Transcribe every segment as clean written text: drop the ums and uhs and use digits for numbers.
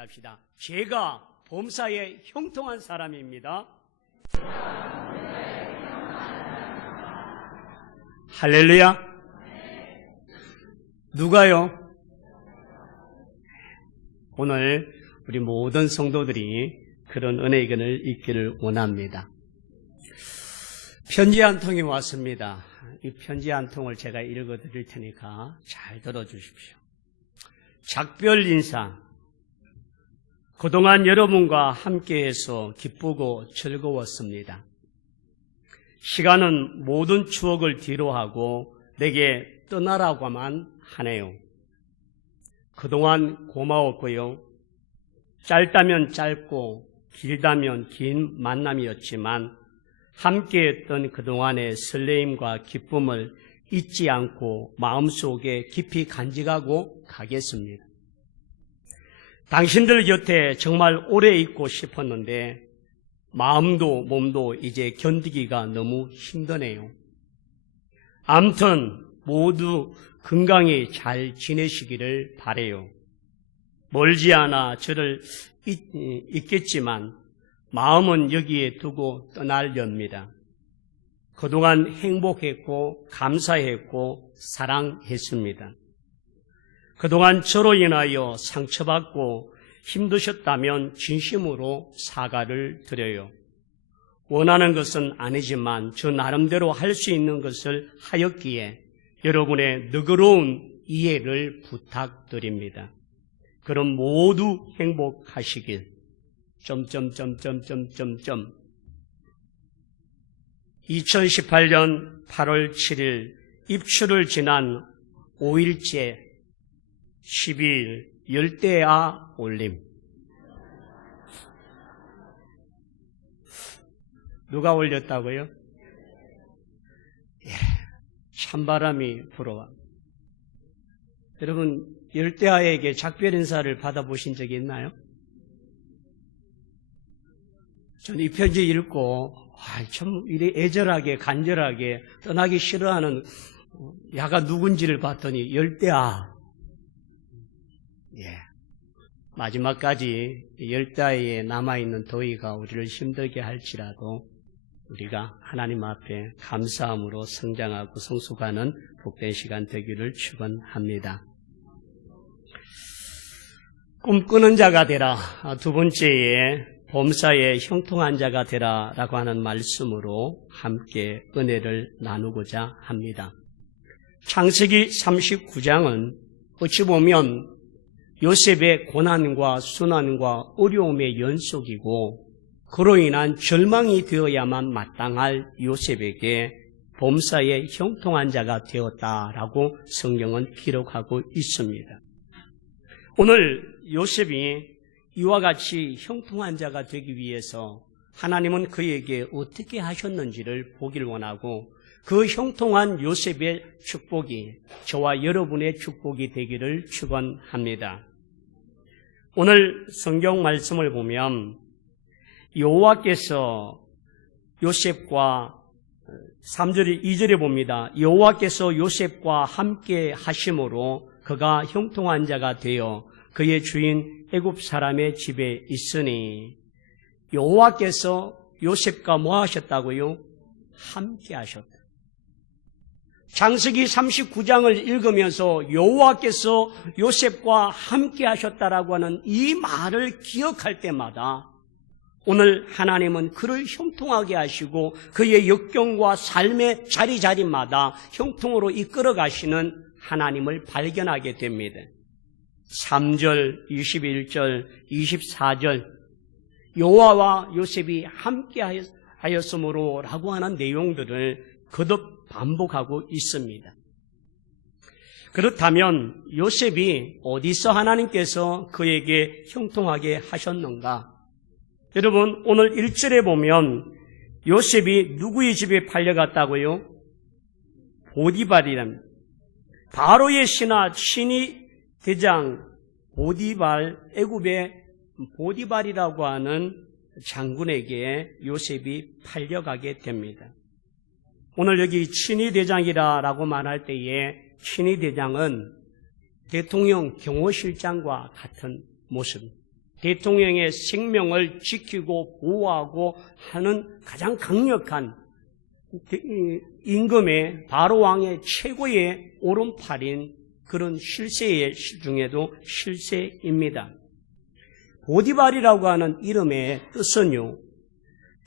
이야기합시다. 제가 범사에 형통한 사람입니다. 할렐루야. 누가요? 오늘 우리 모든 성도들이 그런 은혜견을 읽기를 원합니다. 편지 한 통이 왔습니다. 이 편지 한 통을 제가 읽어드릴 테니까 잘 들어주십시오. 작별 인사. 그동안 여러분과 함께해서 기쁘고 즐거웠습니다. 시간은 모든 추억을 뒤로하고 내게 떠나라고만 하네요. 그동안 고마웠고요. 짧다면 짧고 길다면 긴 만남이었지만 함께했던 그동안의 설레임과 기쁨을 잊지 않고 마음속에 깊이 간직하고 가겠습니다. 당신들 곁에 정말 오래 있고 싶었는데 마음도 몸도 이제 견디기가 너무 힘드네요. 아무튼 모두 건강히 잘 지내시기를 바라요. 멀지 않아 저를 잊겠지만 마음은 여기에 두고 떠나렵니다. 그동안 행복했고 감사했고 사랑했습니다. 그동안 저로 인하여 상처받고 힘드셨다면 진심으로 사과를 드려요. 원하는 것은 아니지만 저 나름대로 할 수 있는 것을 하였기에 여러분의 너그러운 이해를 부탁드립니다. 그럼 모두 행복하시길. 2018년 8월 7일 입추를 지난 5일째 12일 열대야 올림. 누가 올렸다고요? 예, 찬바람이 불어와. 여러분 열대야에게 작별 인사를 받아보신 적이 있나요? 저는 이 편지 읽고 참 이래 애절하게 간절하게 떠나기 싫어하는 야가 누군지를 봤더니 열대야. 예. 마지막까지 열대야에 남아있는 더위가 우리를 힘들게 할지라도 우리가 하나님 앞에 감사함으로 성장하고 성숙하는 복된 시간 되기를 축원합니다. 꿈꾸는 자가 되라. 두 번째에 범사에 형통한 자가 되라 라고 하는 말씀으로 함께 은혜를 나누고자 합니다. 창세기 39장은 어찌 보면 요셉의 고난과 순환과 어려움의 연속이고 그로 인한 절망이 되어야만 마땅할 요셉에게 범사에 형통한 자가 되었다라고 성경은 기록하고 있습니다. 오늘 요셉이 이와 같이 형통한 자가 되기 위해서 하나님은 그에게 어떻게 하셨는지를 보길 원하고 그 형통한 요셉의 축복이 저와 여러분의 축복이 되기를 축원합니다. 오늘 성경 말씀을 보면 여호와께서 요셉과 3절 2절에 봅니다. 여호와께서 요셉과 함께 하심으로 그가 형통한 자가 되어 그의 주인 애굽 사람의 집에 있으니 여호와께서 요셉과 뭐 하셨다고요? 함께 하셨다. 창세기 39장을 읽으면서 여호와께서 요셉과 함께 하셨다라고 하는 이 말을 기억할 때마다 오늘 하나님은 그를 형통하게 하시고 그의 역경과 삶의 자리자리마다 형통으로 이끌어 가시는 하나님을 발견하게 됩니다. 3절, 21절, 24절 여호와와 요셉이 함께 하였으므로 라고 하는 내용들을 거듭 반복하고 있습니다. 그렇다면 요셉이 어디서 하나님께서 그에게 형통하게 하셨는가? 여러분 오늘 1절에 보면 요셉이 누구의 집에 팔려갔다고요? 보디발이랍니다. 바로의 신하 친위 대장 보디발, 애굽의 보디발이라고 하는 장군에게 요셉이 팔려가게 됩니다. 오늘 여기 친위 대장이라고 말할 때에 친위 대장은 대통령 경호실장과 같은 모습. 대통령의 생명을 지키고 보호하고 하는 가장 강력한 임금의 바로왕의 최고의 오른팔인 그런 실세의 중에도 실세입니다. 보디발이라고 하는 이름의 뜻은요,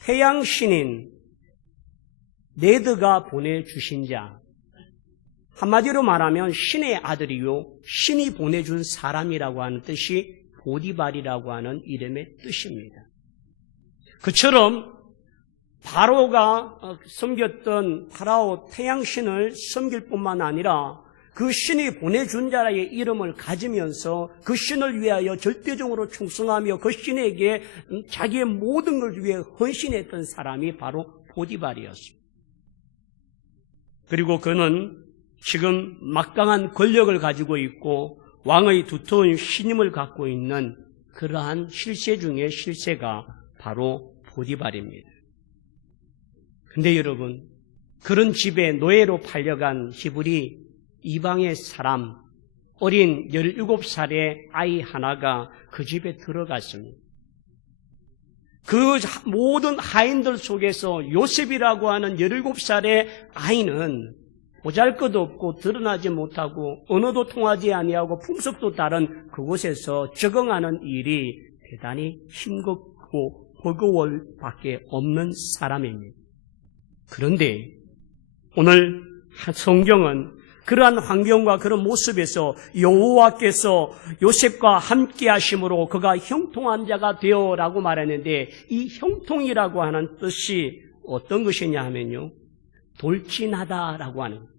태양신인 네드가 보내주신 자, 한마디로 말하면 신의 아들이요 신이 보내준 사람이라고 하는 뜻이 보디발이라고 하는 이름의 뜻입니다. 그처럼 바로가 섬겼던 파라오 태양신을 섬길 뿐만 아니라 그 신이 보내준 자의 이름을 가지면서 그 신을 위하여 절대적으로 충성하며 그 신에게 자기의 모든 걸 위해 헌신했던 사람이 바로 보디발이었습니다. 그리고 그는 지금 막강한 권력을 가지고 있고 왕의 두터운 신임을 갖고 있는 그러한 실세 중의 실세가 바로 보디발입니다. 근데 여러분, 그런 집에 노예로 팔려간 히브리 이방의 사람, 어린 17살의 아이 하나가 그 집에 들어갔습니다. 그 모든 하인들 속에서 요셉이라고 하는 17살의 아이는 보잘것없고 드러나지 못하고 언어도 통하지 아니하고 풍습도 다른 그곳에서 적응하는 일이 대단히 힘겹고 버거울 밖에 없는 사람입니다. 그런데 오늘 성경은 그러한 환경과 그런 모습에서 여호와께서 요셉과 함께 하심으로 그가 형통한 자가 되어라고 말했는데, 이 형통이라고 하는 뜻이 어떤 것이냐 하면요, 돌진하다라고 하는 거예요.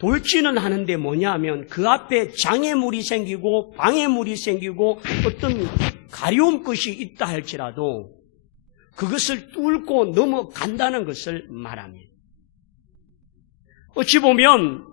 돌진을 하는데 뭐냐 하면 그 앞에 장애물이 생기고 방해물이 생기고 어떤 가려운 것이 있다 할지라도 그것을 뚫고 넘어간다는 것을 말합니다. 어찌 보면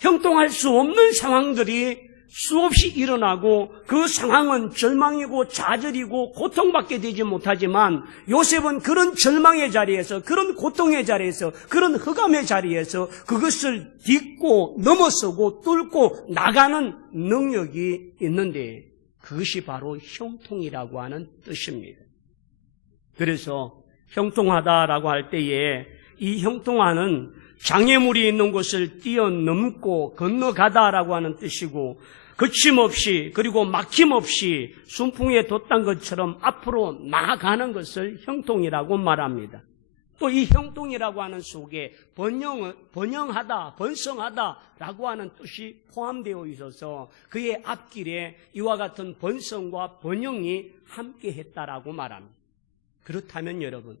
형통할 수 없는 상황들이 수없이 일어나고 그 상황은 절망이고 좌절이고 고통밖에 되지 못하지만 요셉은 그런 절망의 자리에서, 그런 고통의 자리에서, 그런 흑암의 자리에서 그것을 딛고 넘어서고 뚫고 나가는 능력이 있는데 그것이 바로 형통이라고 하는 뜻입니다. 그래서 형통하다라고 할 때에 이 형통하는 장애물이 있는 곳을 뛰어넘고 건너가다라고 하는 뜻이고, 거침없이 그리고 막힘없이 순풍에 돛단 것처럼 앞으로 나아가는 것을 형통이라고 말합니다. 또 이 형통이라고 하는 속에 번영하다, 번성하다라고 하는 뜻이 포함되어 있어서 그의 앞길에 이와 같은 번성과 번영이 함께했다라고 말합니다. 그렇다면 여러분,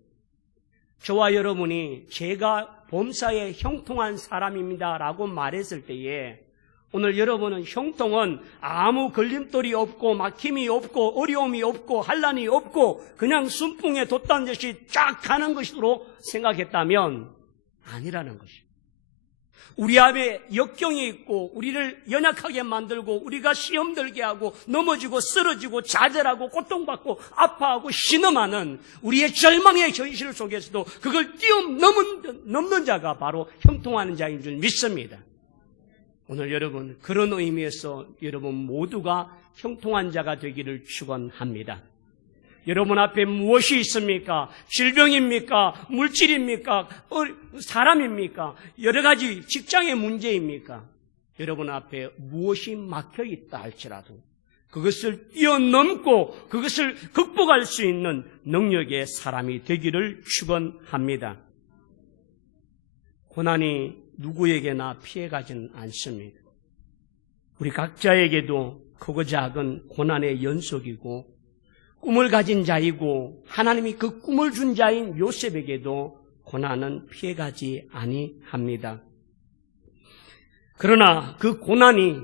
저와 여러분이 제가 범사에 형통한 사람입니다라고 말했을 때에 오늘 여러분은 형통은 아무 걸림돌이 없고 막힘이 없고 어려움이 없고 한란이 없고 그냥 순풍에 돛단 듯이 쫙 가는 것으로 생각했다면 아니라는 것입니다. 우리 앞에 역경이 있고 우리를 연약하게 만들고 우리가 시험 들게 하고 넘어지고 쓰러지고 좌절하고 고통받고 아파하고 신음하는 우리의 절망의 현실 속에서도 그걸 뛰어넘는 자가 바로 형통하는 자인 줄 믿습니다. 오늘 여러분, 그런 의미에서 여러분 모두가 형통한 자가 되기를 축원합니다. 여러분 앞에 무엇이 있습니까? 질병입니까? 물질입니까? 사람입니까? 여러 가지 직장의 문제입니까? 여러분 앞에 무엇이 막혀 있다 할지라도 그것을 뛰어넘고 그것을 극복할 수 있는 능력의 사람이 되기를 축원합니다. 고난이 누구에게나 피해가지는 않습니다. 우리 각자에게도 크고 작은 고난의 연속이고 꿈을 가진 자이고 하나님이 그 꿈을 준 자인 요셉에게도 고난은 피해가지 아니합니다. 그러나 그 고난이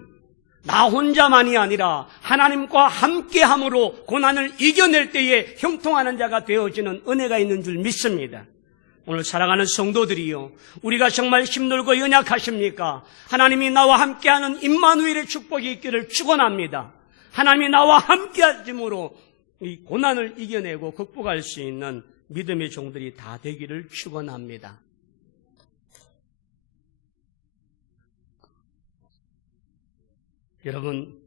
나 혼자만이 아니라 하나님과 함께함으로 고난을 이겨낼 때에 형통하는 자가 되어지는 은혜가 있는 줄 믿습니다. 오늘 사랑하는 성도들이요, 우리가 정말 힘들고 연약하십니까? 하나님이 나와 함께하는 임마누엘의 축복이 있기를 축원합니다. 하나님이 나와 함께하심으로 이 고난을 이겨내고 극복할 수 있는 믿음의 종들이 다 되기를 축원합니다. 여러분,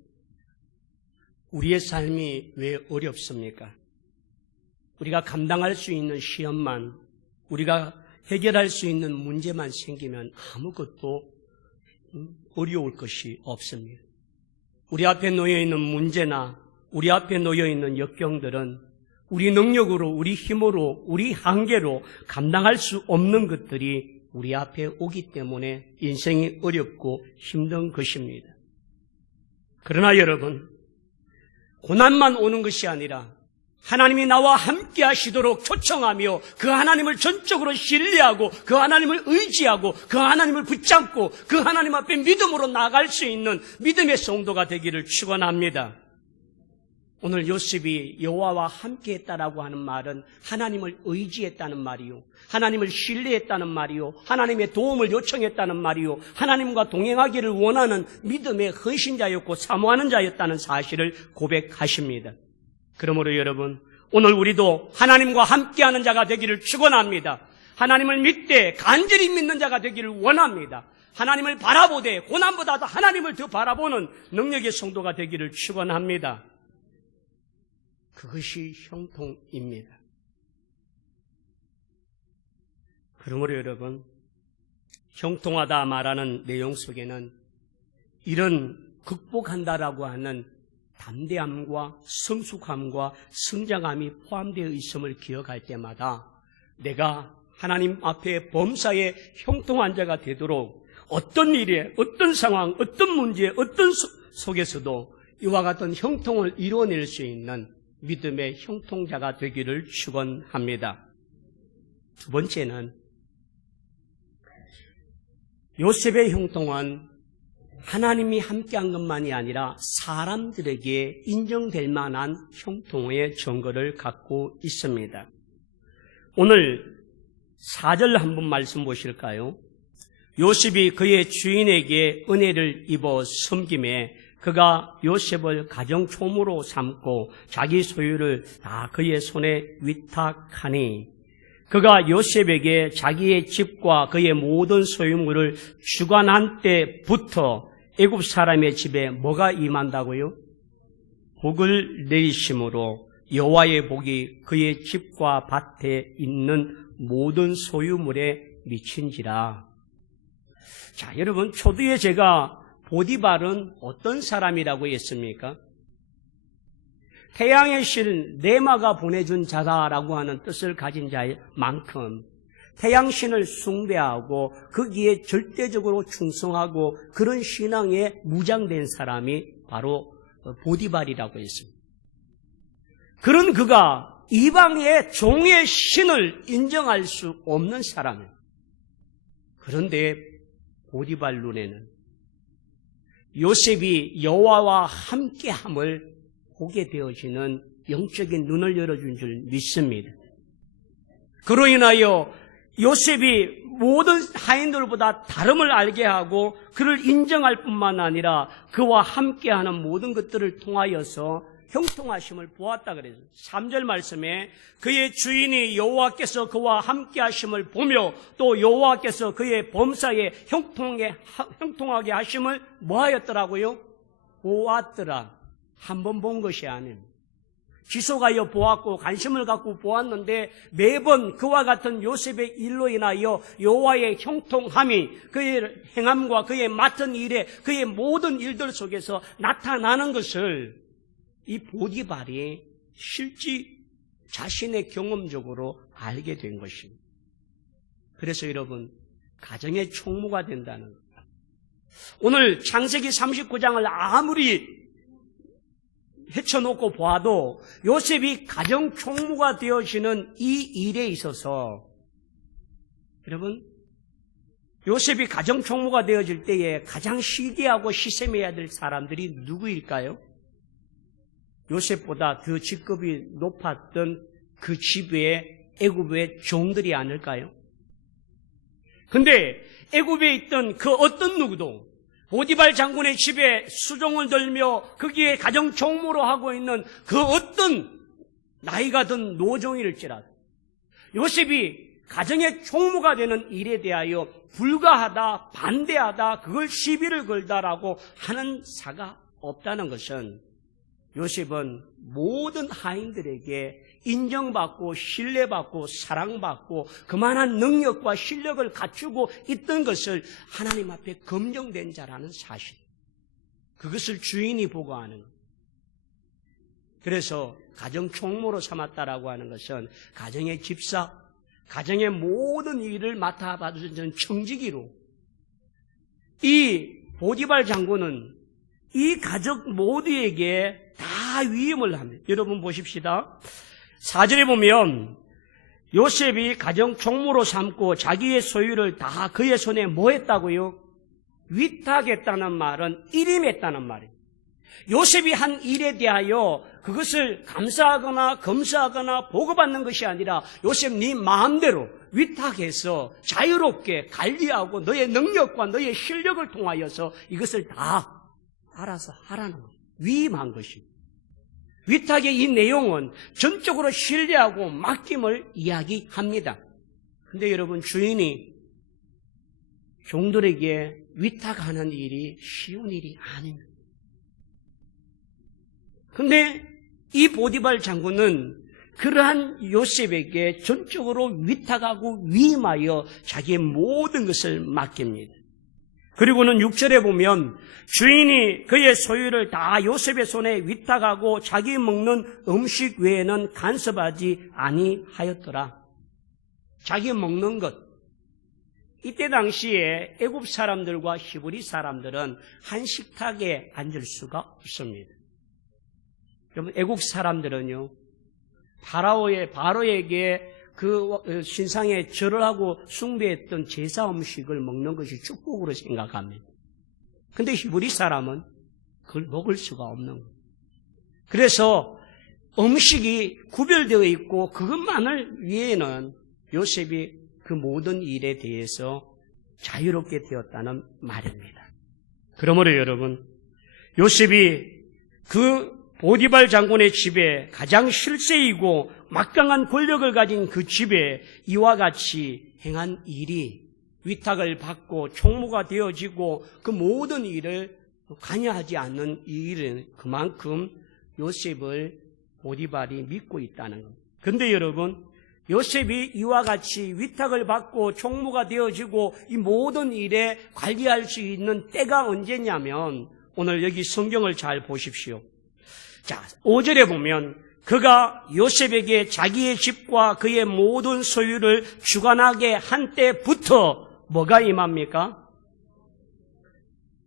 우리의 삶이 왜 어렵습니까? 우리가 감당할 수 있는 시험만, 우리가 해결할 수 있는 문제만 생기면 아무것도 어려울 것이 없습니다. 우리 앞에 놓여있는 문제나 우리 앞에 놓여있는 역경들은 우리 능력으로, 우리 힘으로, 우리 한계로 감당할 수 없는 것들이 우리 앞에 오기 때문에 인생이 어렵고 힘든 것입니다. 그러나 여러분, 고난만 오는 것이 아니라 하나님이 나와 함께 하시도록 초청하며 그 하나님을 전적으로 신뢰하고 그 하나님을 의지하고 그 하나님을 붙잡고 그 하나님 앞에 믿음으로 나아갈 수 있는 믿음의 성도가 되기를 축원합니다. 오늘 요셉이 여호와와 함께 했다라고 하는 말은 하나님을 의지했다는 말이요, 하나님을 신뢰했다는 말이요, 하나님의 도움을 요청했다는 말이요, 하나님과 동행하기를 원하는 믿음의 헌신자였고 사모하는 자였다는 사실을 고백하십니다. 그러므로 여러분, 오늘 우리도 하나님과 함께하는 자가 되기를 축원합니다. 하나님을 믿되 간절히 믿는 자가 되기를 원합니다. 하나님을 바라보되 고난보다도 하나님을 더 바라보는 능력의 성도가 되기를 축원합니다. 그것이 형통입니다. 그러므로 여러분, 형통하다 말하는 내용 속에는 이런 극복한다라고 하는 담대함과 성숙함과 성장함이 포함되어 있음을 기억할 때마다 내가 하나님 앞에 범사에 형통한 자가 되도록 어떤 일에, 어떤 상황, 어떤 문제, 어떤 속에서도 이와 같은 형통을 이루어낼 수 있는 믿음의 형통자가 되기를 축원합니다. 두 번째는 요셉의 형통은 하나님이 함께한 것만이 아니라 사람들에게 인정될 만한 형통의 증거를 갖고 있습니다. 오늘 4절 한번 말씀 보실까요? 요셉이 그의 주인에게 은혜를 입어 섬김에 그가 요셉을 가정초무로 삼고 자기 소유를 다 그의 손에 위탁하니 그가 요셉에게 자기의 집과 그의 모든 소유물을 주관한 때부터 애굽 사람의 집에 뭐가 임한다고요? 복을 내리심으로 여호와의 복이 그의 집과 밭에 있는 모든 소유물에 미친지라. 자, 여러분, 초두에 제가 보디발은 어떤 사람이라고 했습니까? 태양의 신 네마가 보내준 자다라고 하는 뜻을 가진 자의 만큼 태양신을 숭배하고 거기에 절대적으로 충성하고 그런 신앙에 무장된 사람이 바로 보디발이라고 했습니다. 그런 그가 이방의 종의 신을 인정할 수 없는 사람이에요. 그런데 보디발 눈에는 요셉이 여호와와 함께함을 보게 되어지는 영적인 눈을 열어준 줄 믿습니다. 그로 인하여 요셉이 모든 하인들보다 다름을 알게 하고 그를 인정할 뿐만 아니라 그와 함께하는 모든 것들을 통하여서 형통하심을 보았다 그래서 3절 말씀에 그의 주인이 여호와께서 그와 함께하심을 보며 또 여호와께서 그의 범사에 형통하게 하심을 뭐하였더라고요? 보았더라. 한 번 본 것이 아닙니다. 지속하여 보았고 관심을 갖고 보았는데 매번 그와 같은 요셉의 일로 인하여 여호와의 형통함이 그의 행함과 그의 맡은 일에 그의 모든 일들 속에서 나타나는 것을 이 보디발이 실제 자신의 경험적으로 알게 된 것입니다. 그래서 여러분, 가정의 총무가 된다는 것. 오늘 창세기 39장을 아무리 헤쳐놓고 보아도 요셉이 가정 총무가 되어지는 이 일에 있어서 여러분, 요셉이 가정 총무가 되어질 때에 가장 시기하고 시샘해야 될 사람들이 누구일까요? 요셉보다 더 직급이 높았던 그 집의 애굽의 종들이 아닐까요? 근데 애굽에 있던 그 어떤 누구도 보디발 장군의 집에 수종을 들며 거기에 가정 총무로 하고 있는 그 어떤 나이가 든 노종일지라도 요셉이 가정의 총무가 되는 일에 대하여 불가하다, 반대하다, 그걸 시비를 걸다라고 하는 사가 없다는 것은 요셉은 모든 하인들에게 인정받고 신뢰받고 사랑받고 그만한 능력과 실력을 갖추고 있던 것을 하나님 앞에 검증된 자라는 사실, 그것을 주인이 보고하는 것. 그래서 가정 총무로 삼았다라고 하는 것은 가정의 집사, 가정의 모든 일을 맡아봐주는 청지기로, 이 보디발 장군은 이 가족 모두에게 다 위임을 합니다. 여러분 보십시다. 4절에 보면 요셉이 가정 총무로 삼고 자기의 소유를 다 그의 손에 뭐 했다고요? 위탁했다는 말은 일임했다는 말이에요. 요셉이 한 일에 대하여 그것을 감사하거나 검사하거나 보고받는 것이 아니라 요셉 네 마음대로 위탁해서 자유롭게 관리하고 너의 능력과 너의 실력을 통하여서 이것을 다 알아서 하라는 거예요. 위임한 것입니다. 위탁의 이 내용은 전적으로 신뢰하고 맡김을 이야기합니다. 근데 여러분, 주인이 종들에게 위탁하는 일이 쉬운 일이 아닙니다. 근데 이 보디발 장군은 그러한 요셉에게 전적으로 위탁하고 위임하여 자기의 모든 것을 맡깁니다. 그리고는 6절에 보면 주인이 그의 소유를 다 요셉의 손에 위탁하고 자기 먹는 음식 외에는 간섭하지 아니하였더라. 자기 먹는 것. 이때 당시에 애굽 사람들과 히브리 사람들은 한 식탁에 앉을 수가 없습니다. 여러분, 애국 사람들은요, 바로에게 그 신상에 절을 하고 숭배했던 제사 음식을 먹는 것이 축복으로 생각합니다. 근데 히브리 사람은 그걸 먹을 수가 없는 거예요. 그래서 음식이 구별되어 있고 그것만을 위해는 요셉이 그 모든 일에 대해서 자유롭게 되었다는 말입니다. 그러므로 여러분, 요셉이 그 보디발 장군의 집에 가장 실세이고 막강한 권력을 가진 그 집에 이와 같이 행한 일이 위탁을 받고 총무가 되어지고 그 모든 일을 관여하지 않는 이 일은 그만큼 요셉을 보디발이 믿고 있다는 겁니다. 그런데 여러분, 요셉이 이와 같이 위탁을 받고 총무가 되어지고 이 모든 일에 관리할 수 있는 때가 언제냐면, 오늘 여기 성경을 잘 보십시오. 자, 5절에 보면 그가 요셉에게 자기의 집과 그의 모든 소유를 주관하게 한 때부터 뭐가 임합니까?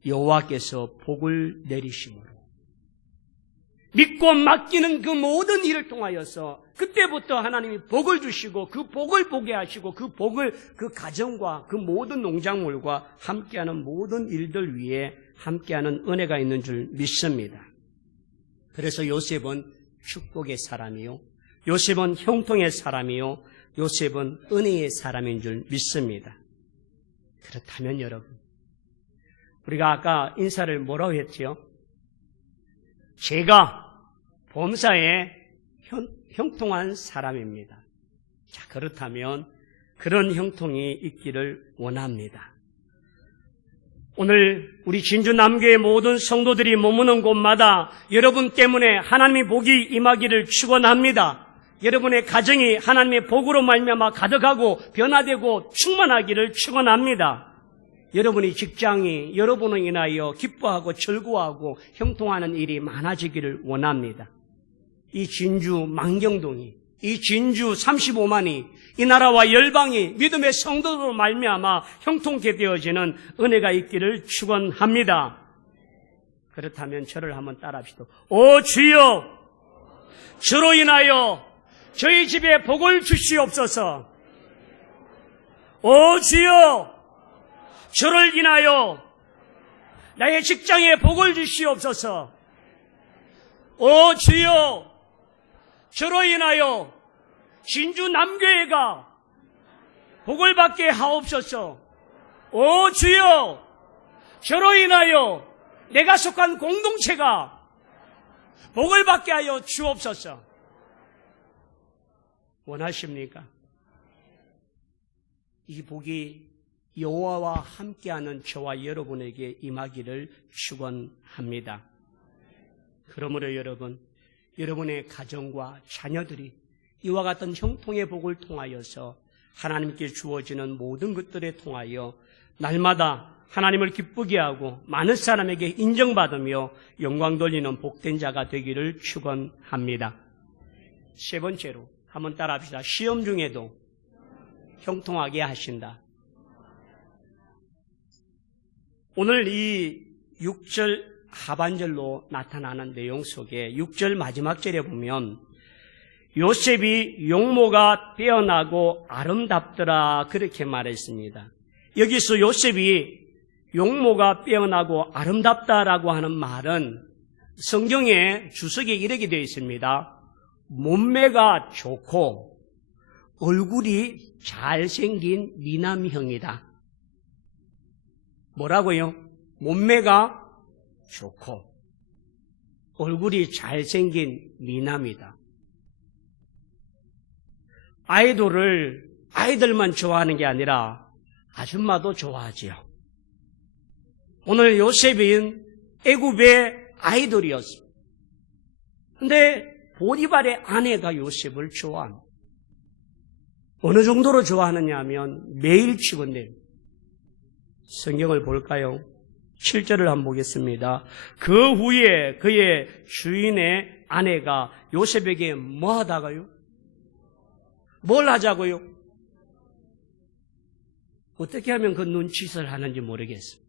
여호와께서 복을 내리심으로. 믿고 맡기는 그 모든 일을 통하여서 그때부터 하나님이 복을 주시고 그 복을 보게 하시고 그 복을 그 가정과 그 모든 농작물과 함께하는 모든 일들 위에 함께하는 은혜가 있는 줄 믿습니다. 그래서 요셉은 축복의 사람이요, 요셉은 형통의 사람이요, 요셉은 은혜의 사람인 줄 믿습니다. 그렇다면 여러분, 우리가 아까 인사를 뭐라고 했죠? 제가 범사에 형통한 사람입니다. 자, 그렇다면 그런 형통이 있기를 원합니다. 오늘 우리 진주 남교의 모든 성도들이 머무는 곳마다 여러분 때문에 하나님의 복이 임하기를 축원합니다. 여러분의 가정이 하나님의 복으로 말미암아 가득하고 변화되고 충만하기를 축원합니다. 여러분의 직장이 여러분을 인하여 기뻐하고 즐거워하고 형통하는 일이 많아지기를 원합니다. 이 진주 만경동이, 이 진주 35만이, 이 나라와 열방이 믿음의 성도로 말미암아 형통케 되어지는 은혜가 있기를 축원합니다. 그렇다면 저를 한번 따라합시다. 오 주여, 저로 인하여 저희 집에 복을 주시옵소서. 오 주여, 저를 인하여 나의 직장에 복을 주시옵소서. 오 주여, 저로 인하여 진주 남교회가 복을 받게 하옵소서. 오 주여, 저로 인하여 내가 속한 공동체가 복을 받게 하여 주옵소서. 원하십니까? 이 복이 여호와와 함께하는 저와 여러분에게 임하기를 축원합니다. 그러므로 여러분, 여러분의 가정과 자녀들이 이와 같은 형통의 복을 통하여서 하나님께 주어지는 모든 것들에 통하여 날마다 하나님을 기쁘게 하고 많은 사람에게 인정받으며 영광 돌리는 복된 자가 되기를 축원합니다. 세 번째로 한번 따라합시다. 시험 중에도 형통하게 하신다. 오늘 이 6절 하반절로 나타나는 내용 속에 6절 마지막 절에 보면 요셉이 용모가 빼어나고 아름답더라 그렇게 말했습니다. 여기서 요셉이 용모가 빼어나고 아름답다라고 하는 말은 성경의 주석에 이렇게 되어 있습니다. 몸매가 좋고 얼굴이 잘생긴 미남형이다. 뭐라고요? 몸매가 좋고 얼굴이 잘생긴 미남이다. 아이들만 좋아하는 게 아니라 아줌마도 좋아하지요. 오늘 요셉은 애굽의 아이돌이었습니다. 그런데 보디발의 아내가 요셉을 좋아합니다. 어느 정도로 좋아하느냐 하면 매일 치곤대요. 성경을 볼까요? 7절을 한번 보겠습니다. 그 후에 그의 주인의 아내가 요셉에게 뭐 하다가요? 뭘 하자고요? 어떻게 하면 그 눈짓을 하는지 모르겠어요.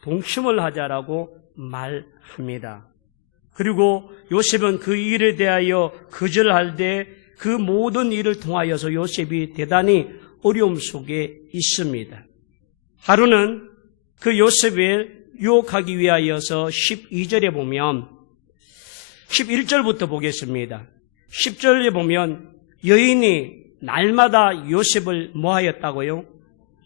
동침을 하자라고 말합니다. 그리고 요셉은 그 일에 대하여 거절할 때 그 모든 일을 통하여서 요셉이 대단히 어려움 속에 있습니다. 하루는 그 요셉을 유혹하기 위하여서 12절에 보면 11절부터 보겠습니다. 10절에 보면 여인이 날마다 요셉을 뭐하였다고요?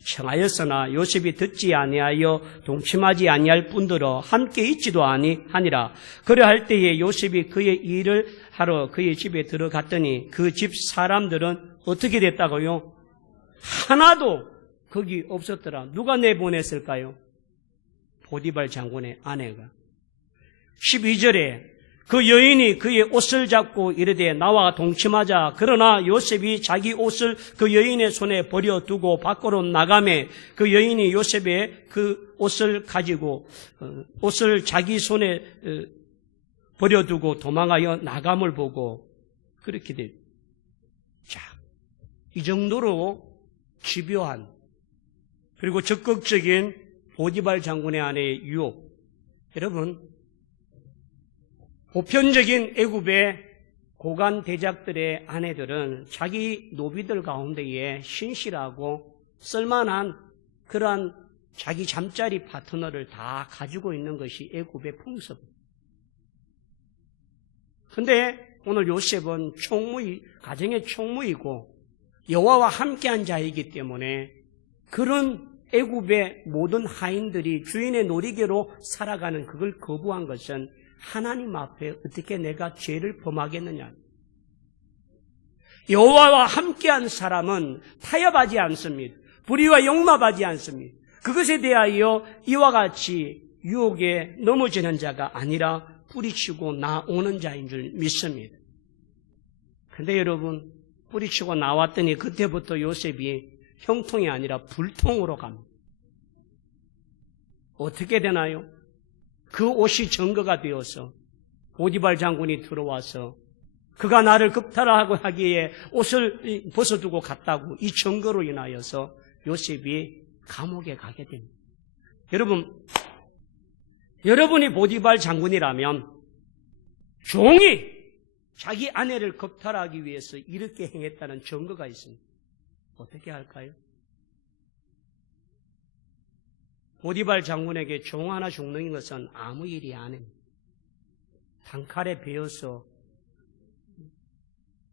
청하였으나 요셉이 듣지 아니하여 동침하지 아니할 뿐더러 함께 있지도 아니하니라. 그러할 때에 요셉이 그의 일을 하러 그의 집에 들어갔더니 그 집 사람들은 어떻게 됐다고요? 하나도 거기 없었더라. 누가 내보냈을까요? 보디발 장군의 아내가. 12절에 그 여인이 그의 옷을 잡고 이르되 나와 동침하자. 그러나 요셉이 자기 옷을 그 여인의 손에 버려두고 밖으로 나가매 그 여인이 요셉의 그 옷을 가지고 옷을 자기 손에 버려두고 도망하여 나감을 보고 그렇게 돼. 자, 이 정도로 집요한 그리고 적극적인 보디발 장군의 아내의 유혹. 여러분, 보편적인 애굽의 고관 대작들의 아내들은 자기 노비들 가운데에 신실하고 쓸만한 그러한 자기 잠자리 파트너를 다 가지고 있는 것이 애굽의 풍습. 그런데 오늘 요셉은 가정의 총무이고 여호와와 함께한 자이기 때문에 그런 애굽의 모든 하인들이 주인의 놀이개로 살아가는 그걸 거부한 것은 하나님 앞에 어떻게 내가 죄를 범하겠느냐. 여호와와 함께한 사람은 타협하지 않습니다. 불의와 용납하지 않습니다. 그것에 대하여 이와 같이 유혹에 넘어지는 자가 아니라 뿌리치고 나오는 자인 줄 믿습니다. 그런데 여러분, 뿌리치고 나왔더니 그때부터 요셉이 형통이 아니라 불통으로 갑니다. 어떻게 되나요? 그 옷이 증거가 되어서 보디발 장군이 들어와서 그가 나를 겁탈하고 하기에 옷을 벗어두고 갔다고 이 증거로 인하여서 요셉이 감옥에 가게 됩니다. 여러분이 보디발 장군이라면 종이 자기 아내를 겁탈하기 위해서 이렇게 행했다는 증거가 있습니다. 어떻게 할까요? 보디발 장군에게 종 하나 죽는 것은 아무 일이 아닙니다. 단칼에 베어서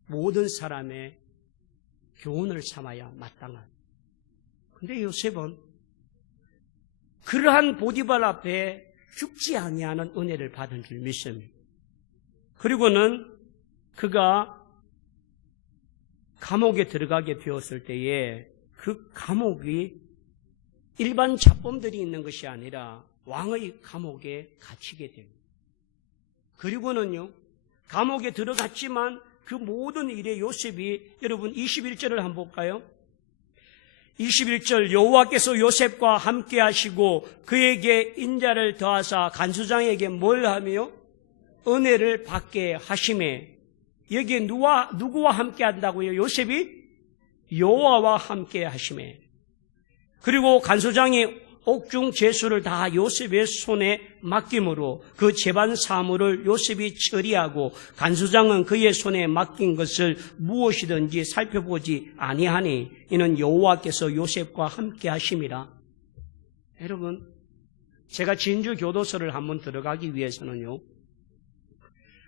모든 사람의 교훈을 삼아야 마땅한. 그런데 요셉은 그러한 보디발 앞에 죽지 아니하는 은혜를 받은 줄 믿습니다. 그리고는 그가 감옥에 들어가게 되었을 때에 그 감옥이 일반 잡범들이 있는 것이 아니라 왕의 감옥에 갇히게 됩니다. 그리고는요, 감옥에 들어갔지만 그 모든 일에 요셉이, 여러분 21절을 한번 볼까요? 21절, 여호와께서 요셉과 함께 하시고 그에게 인자를 더하사 간수장에게 뭘 하며 은혜를 받게 하시매. 여기에 누구와 함께 한다고요? 요셉이 여호와와 함께 하시매. 그리고 간수장이 옥중 제수를 다 요셉의 손에 맡김으로 그 재반 사물을 요셉이 처리하고 간수장은 그의 손에 맡긴 것을 무엇이든지 살펴보지 아니하니 이는 여호와께서 요셉과 함께 하심이라. 여러분, 제가 진주 교도소를 한번 들어가기 위해서는요,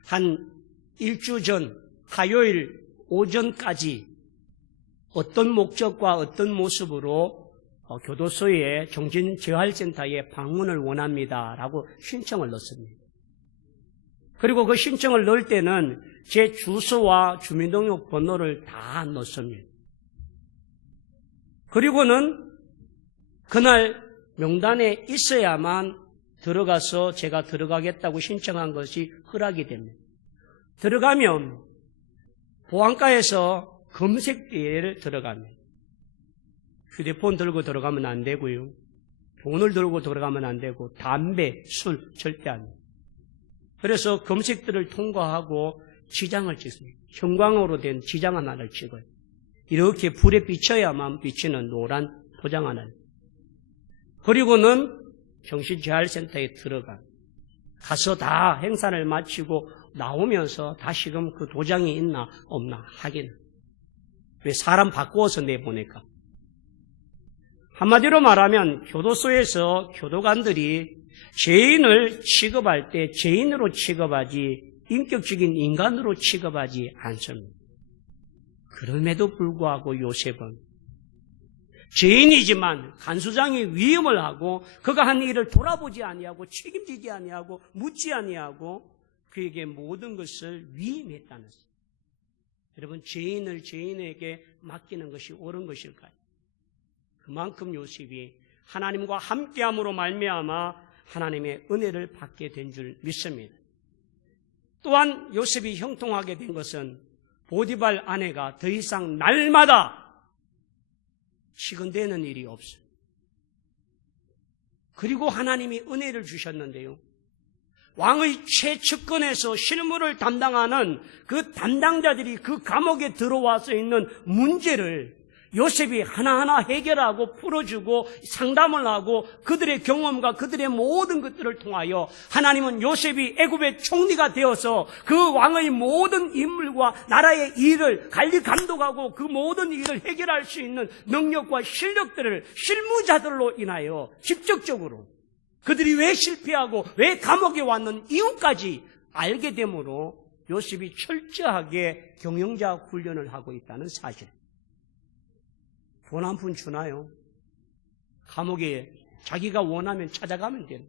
한 일주 전 화요일 오전까지 어떤 목적과 어떤 모습으로 교도소에 정신재활센터에 방문을 원합니다라고 신청을 넣습니다. 그리고 그 신청을 넣을 때는 제 주소와 주민등록번호를 다 넣습니다. 그리고는 그날 명단에 있어야만 들어가서 제가 들어가겠다고 신청한 것이 허락이 됩니다. 들어가면 보안과에서 검색대에 들어갑니다. 휴대폰 들고 들어가면 안 되고요. 돈을 들고 들어가면 안 되고 담배, 술 절대 안 돼요. 그래서 검색들을 통과하고 지장을 찍습니다. 형광으로 된 지장 하나를 찍어요. 이렇게 불에 비춰야만 비치는 노란 도장 하나를. 그리고는 정신재활센터에 들어가. 가서 다 행사를 마치고 나오면서 다시금 그 도장이 있나 없나 확인. 왜 사람 바꾸어서 내보낼까? 한마디로 말하면 교도소에서 교도관들이 죄인을 취급할 때 죄인으로 취급하지 인격적인 인간으로 취급하지 않습니다. 그럼에도 불구하고 요셉은 죄인이지만 간수장이 위임을 하고 그가 한 일을 돌아보지 아니하고 책임지지 아니하고 묻지 아니하고 그에게 모든 것을 위임했다는 것입니다. 여러분, 죄인을 죄인에게 맡기는 것이 옳은 것일까요? 그만큼 요셉이 하나님과 함께함으로 말미암아 하나님의 은혜를 받게 된 줄 믿습니다. 또한 요셉이 형통하게 된 것은 보디발 아내가 더 이상 날마다 치근대는 일이 없어요. 그리고 하나님이 은혜를 주셨는데요, 왕의 최측근에서 실무를 담당하는 그 담당자들이 그 감옥에 들어와서 있는 문제를 요셉이 하나하나 해결하고 풀어주고 상담을 하고 그들의 경험과 그들의 모든 것들을 통하여 하나님은 요셉이 애굽의 총리가 되어서 그 왕의 모든 인물과 나라의 일을 관리 감독하고 그 모든 일을 해결할 수 있는 능력과 실력들을 실무자들로 인하여 직접적으로 그들이 왜 실패하고 왜 감옥에 왔는 이유까지 알게 되므로 요셉이 철저하게 경영자 훈련을 하고 있다는 사실. 돈 한 푼 주나요? 감옥에 자기가 원하면 찾아가면 돼요.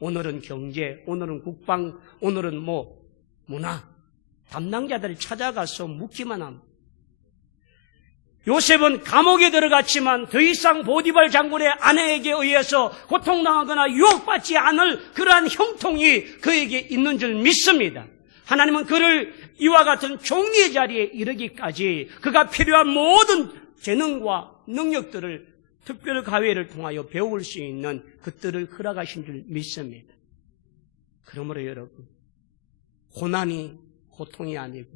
오늘은 경제, 오늘은 국방, 오늘은 문화. 담당자들을 찾아가서 묻기만 합니다. 요셉은 감옥에 들어갔지만 더 이상 보디발 장군의 아내에게 의해서 고통당하거나 유혹받지 않을 그러한 형통이 그에게 있는 줄 믿습니다. 하나님은 그를 이와 같은 총리의 자리에 이르기까지 그가 필요한 모든 재능과 능력들을 특별 가회를 통하여 배울 수 있는 것들을 허락하신 줄 믿습니다. 그러므로 여러분, 고난이 고통이 아니고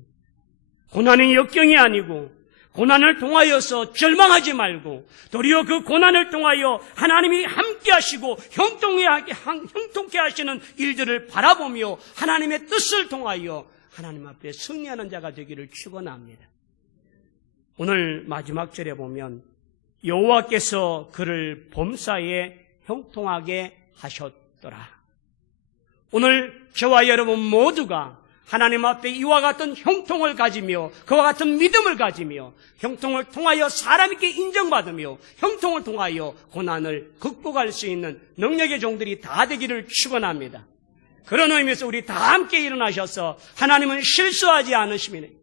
고난이 역경이 아니고 고난을 통하여서 절망하지 말고 도리어 그 고난을 통하여 하나님이 함께 하시고 형통케 하시는 일들을 바라보며 하나님의 뜻을 통하여 하나님 앞에 승리하는 자가 되기를 축원합니다. 오늘 마지막 절에 보면 여호와께서 그를 범사에 형통하게 하셨더라. 오늘 저와 여러분 모두가 하나님 앞에 이와 같은 형통을 가지며 그와 같은 믿음을 가지며 형통을 통하여 사람에게 인정받으며 형통을 통하여 고난을 극복할 수 있는 능력의 종들이 다 되기를 축원합니다. 그런 의미에서 우리 다 함께 일어나셔서 하나님은 실수하지 않으시면